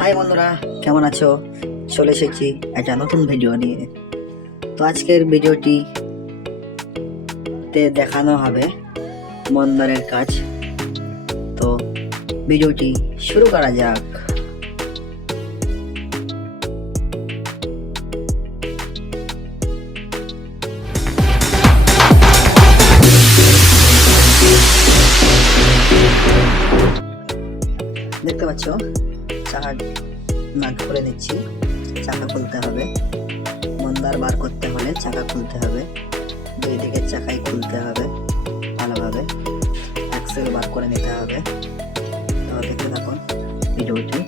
High বন্ধুরা, কেমন আছো? চলে এসেছি একটা নতুন ভিডিও নিয়ে। তো আজকের ভিডিওটিতে দেখানো হবে মন্দারের কাজ। তো ভিডিওটি শুরু করা যাক। দেখতে পাচ্ছ, চাকা নাট খুলে নিচ্ছি। চাকা খুলতে হবে, মন্দার বার করতে হলে চাকা খুলতে হবে, দুই দিকের চাকাই খুলতে হবে ভালোভাবে, অ্যাক্সেল বার করে নিতে হবে। তো দেখতে থাকুন ভিডিওটি,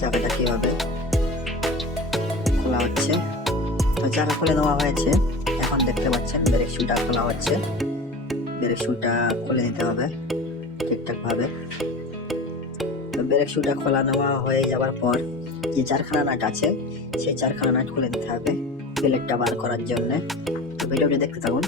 চাকাটা কীভাবে খোলা হচ্ছে। তো চাকা খুলে নেওয়া হয়েছে, এখন দেখতে পাচ্ছেন ব্রেক শুটা খোলা হচ্ছে। ব্রেক শুটা খুলে নিতে হবে ঠিকঠাকভাবে। ব্রেক শুটা খোলা নেওয়া হয়ে যাওয়ার পর যে চারখানা নাট আছে সেই চারখানা নাট খুলে নিতে হবে প্লেটটা বার করার জন্য। তো ভিডিওটি দেখতে থাকুন।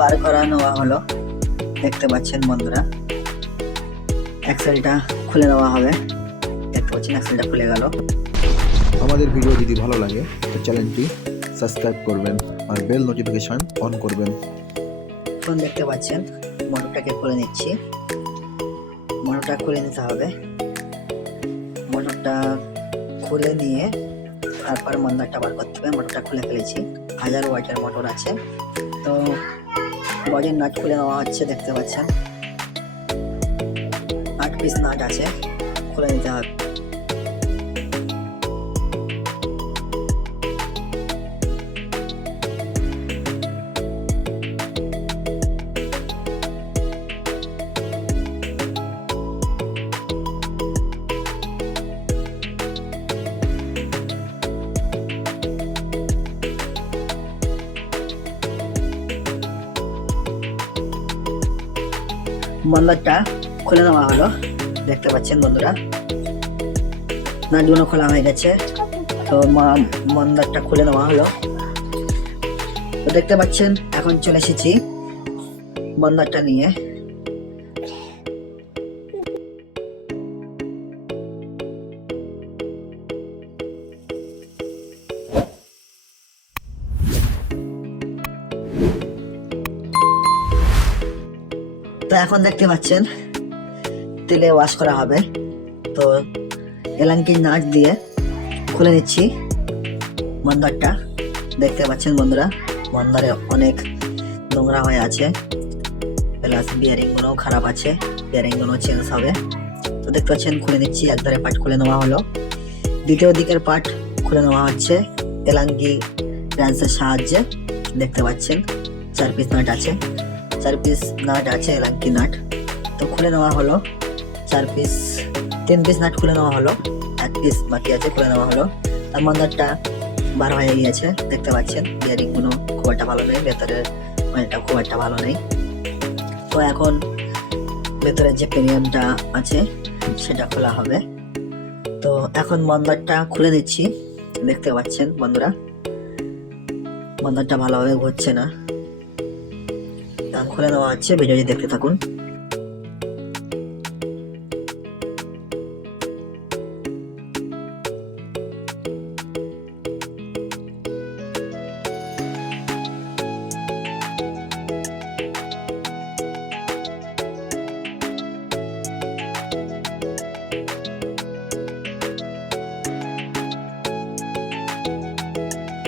বার করা নেওয়া হলো, দেখতে পাচ্ছেন বন্ধুরা। অ্যাক্সেলটা খুলে নেওয়া হবে, দেখতে পাচ্ছেন অ্যাক্সেলটা খুলে গেল। আমাদের ভিডিও যদি ভালো লাগে তো চ্যানেলটি সাবস্ক্রাইব করবেন আর বেল নোটিফিকেশন অন করবেন। এখন দেখতে পাচ্ছেন মোটরটাকে খুলে নিচ্ছি। মোটরটা খুলে নিতে হবে। মোটরটা খুলে নিয়ে তারপর মন্দারটা বার করতে হবে। মোটরটা খুলে ফেলেছি, 1000 ওয়াটের মোটর আছে। তো বডির নাট খুলে নেওয়া হচ্ছে, দেখতে পাচ্ছেন 8 পিস নাট আছে, খুলে নিতে হবে। মন্দারটা খুলে নেওয়া হলো, দেখতে পাচ্ছেন বন্ধুরা নাটগুলো খোলা হয়ে গেছে। তো মন্দারটা খুলে নেওয়া হলো। তো দেখতে পাচ্ছেন এখন চলে এসেছি মন্দারটা নিয়ে। তো এখন দেখতে পাচ্ছেন তেলে ওয়াশ করা হবে। তো এলাঙ্কি নাট দিয়ে খুলে নিচ্ছি মন্দারটা। দেখতে পাচ্ছেন বন্ধুরা, মন্দারে অনেক নোংরা হয়ে আছে, প্লাস বিয়ারিংগুলোও খারাপ আছে, বিয়ারিংগুলো চেঞ্জ হবে। তো দেখতে পাচ্ছেন খুলে নিচ্ছি। একধারে পার্ট খুলে নেওয়া হলো, দ্বিতীয় দিকের পার্ট খুলে নেওয়া হচ্ছে এলাঙ্কি র্যান্সের সাহায্যে। দেখতে পাচ্ছেন 4 পিস নাট আছে, 4 পিস নাট আছে এলাঙ্কি নাট। তো খুলে নেওয়া হলো 4 পিস, 3 পিস নাট খুলে নেওয়া হলো, 1 পিস বাকি আছে খুলে নেওয়া হলো। তার মন্দারটা বার হয়ে গিয়েছে, দেখতে পাচ্ছেন বিয়ারিং গুলো খুব একটা ভালো নেই, ভেতরের মালটা খুব একটা ভালো নেই। তো এখন ভেতরের যে প্রিমিয়ামটা আছে সেটা খোলা হবে। তো এখন মন্দারটা খুলে নিচ্ছি, দেখতে পাচ্ছেন বন্ধুরা মন্দারটা ভালোভাবে ঘুরছে না, খুলে নেওয়া হচ্ছে। ভিডিওটি দেখতে থাকুন।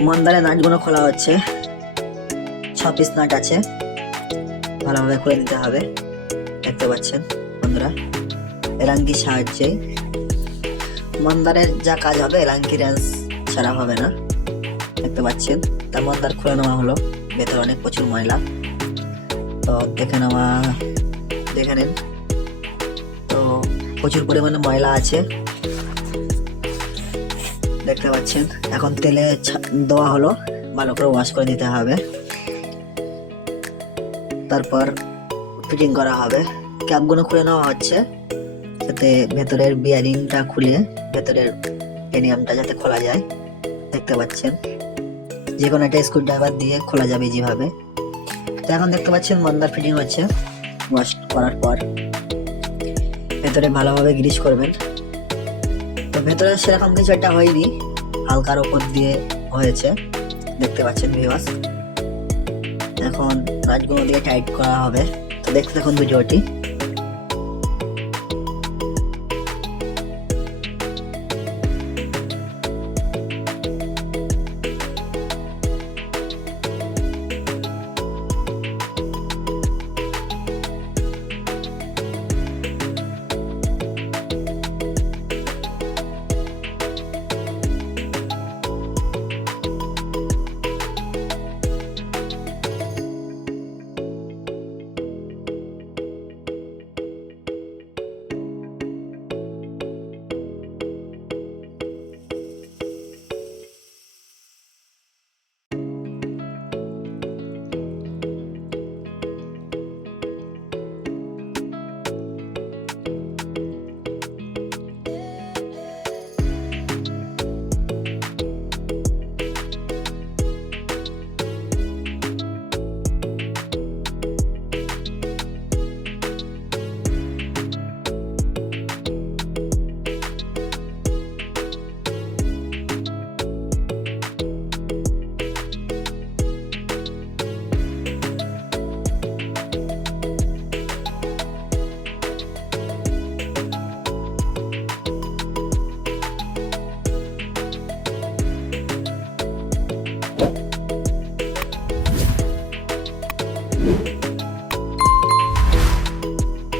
মন্দারের নাটগুলো খোলা হচ্ছে, 6 পিস নাট আছে, ভালোভাবে খুলে নিতে হবে। দেখতে পাচ্ছেন বন্ধুরা এলাঙ্কির সাহায্যে মন্দারের যা কাজ হবে এলাঙ্কি রেঞ্জ ছাড়া হবে না। দেখতে পাচ্ছেন তার মন্দার খুলে নেওয়া হলো। ভেতরে অনেক প্রচুর ময়লা। তো দেখে নিন, তো প্রচুর পরিমাণে ময়লা আছে দেখতে পাচ্ছেন। এখন তেলে দেওয়া হলো, ভালো করে ওয়াশ করে নিতে হবে, তারপর ফিটিং করা হবে। ক্যাপগুলো খুলে নেওয়া হচ্ছে যাতে ভেতরের বিয়ারিংটা খুলে ভেতরের টেনিয়ামটা যাতে খোলা যায়। দেখতে পাচ্ছেন যে কোনো একটা স্ক্রু ড্রাইভার দিয়ে খোলা যাবে যেভাবে। তো এখন দেখতে পাচ্ছেন মন্দার ফিটিং হচ্ছে। ওয়াশ করার পর ভেতরে ভালোভাবে গ্রিস করবেন। তো ভেতরে সেরকম কিছু একটা হয়নি, হালকার ওপর দিয়ে হয়েছে দেখতে পাচ্ছেন ভিউয়ার্স। এখন নাটগুলো দিয়ে টাইট করা হবে। তো দেখতে থাকুন ভিডিওটি।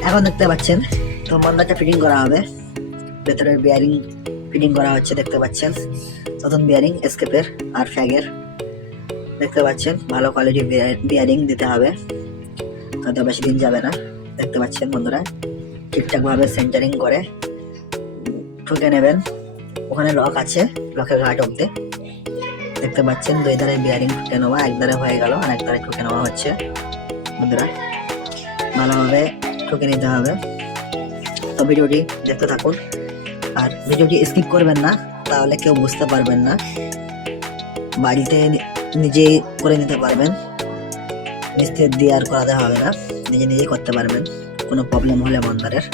এখন দেখতে পাচ্ছেন তো মন্দারটা ফিটিং করা হবে, ভেতরের বিয়ারিং ফিটিং করা হচ্ছে দেখতে পাচ্ছেন। নতুন বিয়ারিং এসকেপের আর ফ্যাগের দেখতে পাচ্ছেন। ভালো কোয়ালিটির বিয়ারিং দিতে হবে, হয়তো বেশি দিন যাবে না। দেখতে পাচ্ছেন বন্ধুরা, ঠিকঠাকভাবে সেন্টারিং করে ঠুকে নেবেন। ওখানে লক আছে, লকের ঘাট অব্দি দেখতে পাচ্ছেন। দুই ধারে বিয়ারিং ঠুকে নেওয়া, এক ধারে হয়ে গেল আর এক ধারে ঠুকে নেওয়া হচ্ছে বন্ধুরা। ভালোভাবে ঠুকে নিতে হবে। তো ভিডিওটি দেখতে থাকুন আর ভিডিওটি স্কিপ করবেন না, তাহলে কেউ বুঝতে পারবেন না। বাড়িতে নিজেই করে নিতে পারবেন, মিস্ত্রি দিয়ে আর করাতে হবে না, নিজেই করতে পারবেন কোনো প্রবলেম হলে মন্দারের।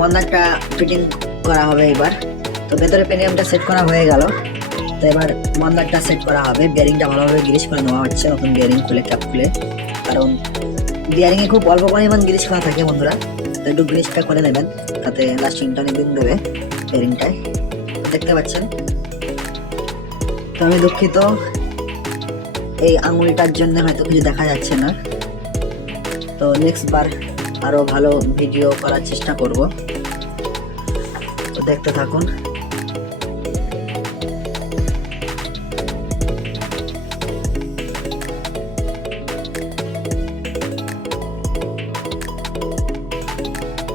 মন্দারটা ফিটিং করা হবে এবার। তো ভেতরে পেনিয়ামটা সেট করা হয়ে গেল, তো এবার মন্দারটা সেট করা হবে। বিয়ারিংটা ভালোভাবে গ্রিস করে নেওয়া হচ্ছে, নতুন বিয়ারিং খুলে ক্যাপ খুলে, কারণ বিয়ারিংয়ে খুব অল্প পরিমাণ গ্রিস করা থাকে বন্ধুরা। তো একটু গ্রিসটা করে নেবেন, তাতে লাস্টিংটা অনেক দিন দেবে বিয়ারিংটায়। দেখতে পাচ্ছেন। তো আমি দুঃখিত, এই আঙুলটার জন্য হয়তো কিছু দেখা যাচ্ছে না। তো নেক্সট বার আরো ভালো ভিডিও করার চেষ্টা করব, তো দেখতে থাকুন।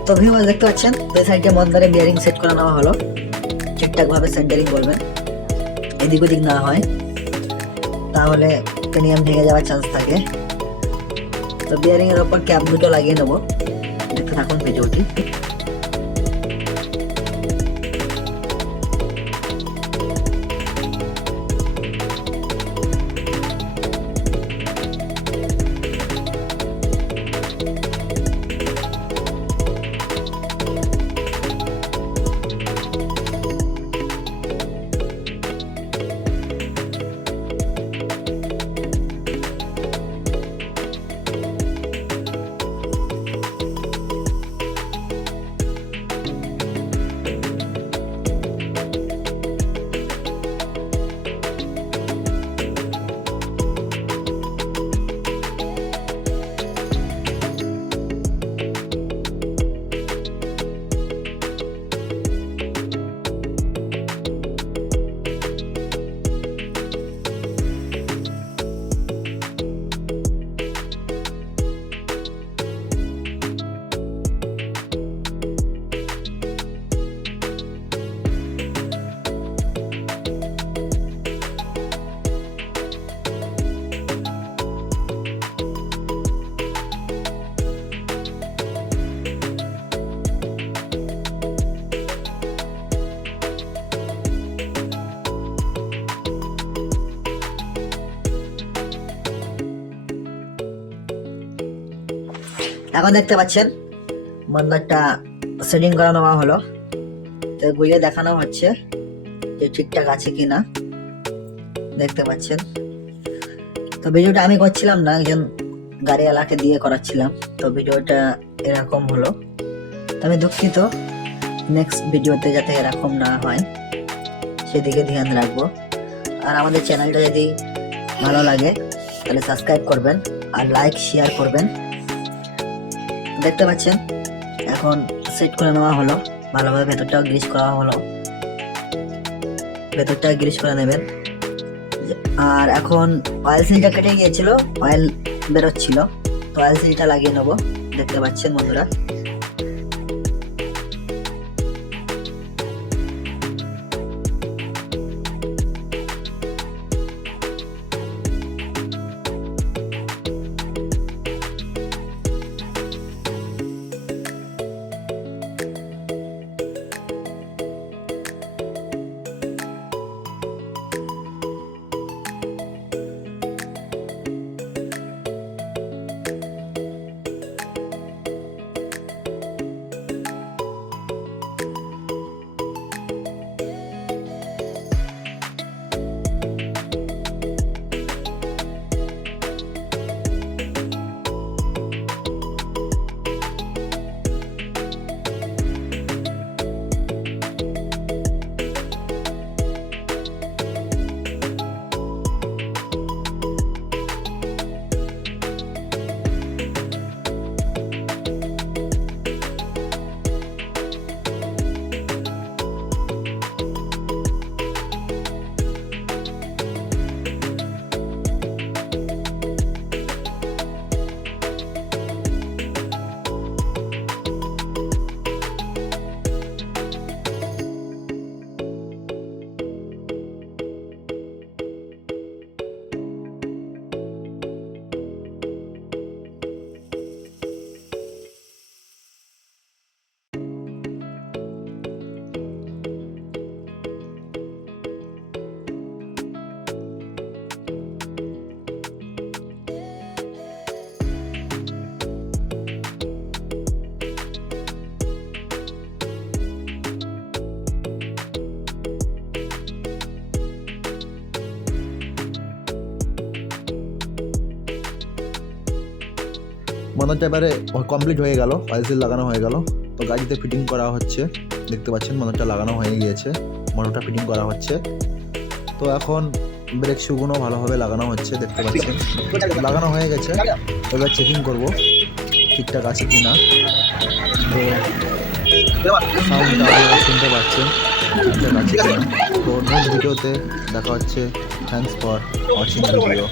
তো ভিউয়ার্স দেখতে পাচ্ছেন, এই সাইডে মন্দারে বিয়ারিং সেট করে নেওয়া হলো। ঠিকঠাক ভাবে সেন্টারিং করবেন, এদিক ওদিক না হয়, তাহলে পেনিয়াম ভেঙে যাওয়ার চান্স থাকে। তো বিয়ারিং এর উপর ক্যাপ দুটো লাগিয়ে নেব, দেখতে থাকুন ভিডিওটি। এখন দেখতে পাচ্ছেন মন্দারটা সেটিং করা নেওয়া হলো, তো গুলিয়ে দেখানো হচ্ছে যে ঠিকঠাক আছে কিনা, দেখতে পাচ্ছেন। তো ভিডিওটা আমি করছিলাম না, একজন গাড়িওয়ালাকে দিয়ে করাচ্ছিলাম, তো ভিডিওটা এরকম হলো। তো আমি দুঃখিত, নেক্সট ভিডিওতে যাতে এরকম না হয় সেদিকে ধ্যান রাখবো। আর আমাদের চ্যানেলটা যদি ভালো লাগে তাহলে সাবস্ক্রাইব করবেন আর লাইক শেয়ার করবেন। দেখতে পাচ্ছেন এখন সেট করে নেওয়া হলো, ভালোভাবে ভেতরটাও গ্রিস করা হলো, ভেতরটা গ্রিস করে নেবেন। আর এখন অয়েল সিলটা কেটে গিয়েছিল, অয়েল বেরোচ্ছিল, তো অয়েল সিলটা লাগিয়ে নেবো, দেখতে পাচ্ছেন বন্ধুরা। মন্ডরটা এবারে কমপ্লিট হয়ে গেল, অয়েল সিল লাগানো হয়ে গেল। তো গাড়িতে ফিটিং করা হচ্ছে, দেখতে পাচ্ছেন মন্ডরটা লাগানো হয়ে গিয়েছে, মন্ডরটা ফিটিং করা হচ্ছে। তো এখন ব্রেক শুগুনো ভালোভাবে লাগানো হচ্ছে, দেখতে পাচ্ছেন লাগানো হয়ে গেছে। এবার চেকিং করব ঠিকঠাক আছে কি না। তো সাউন্ডটা আপনারা শুনতে পাচ্ছেন ঠিকঠাক আছে কি না। তো নেক্সট ভিডিওতে দেখা হচ্ছে। Thanks for watching video.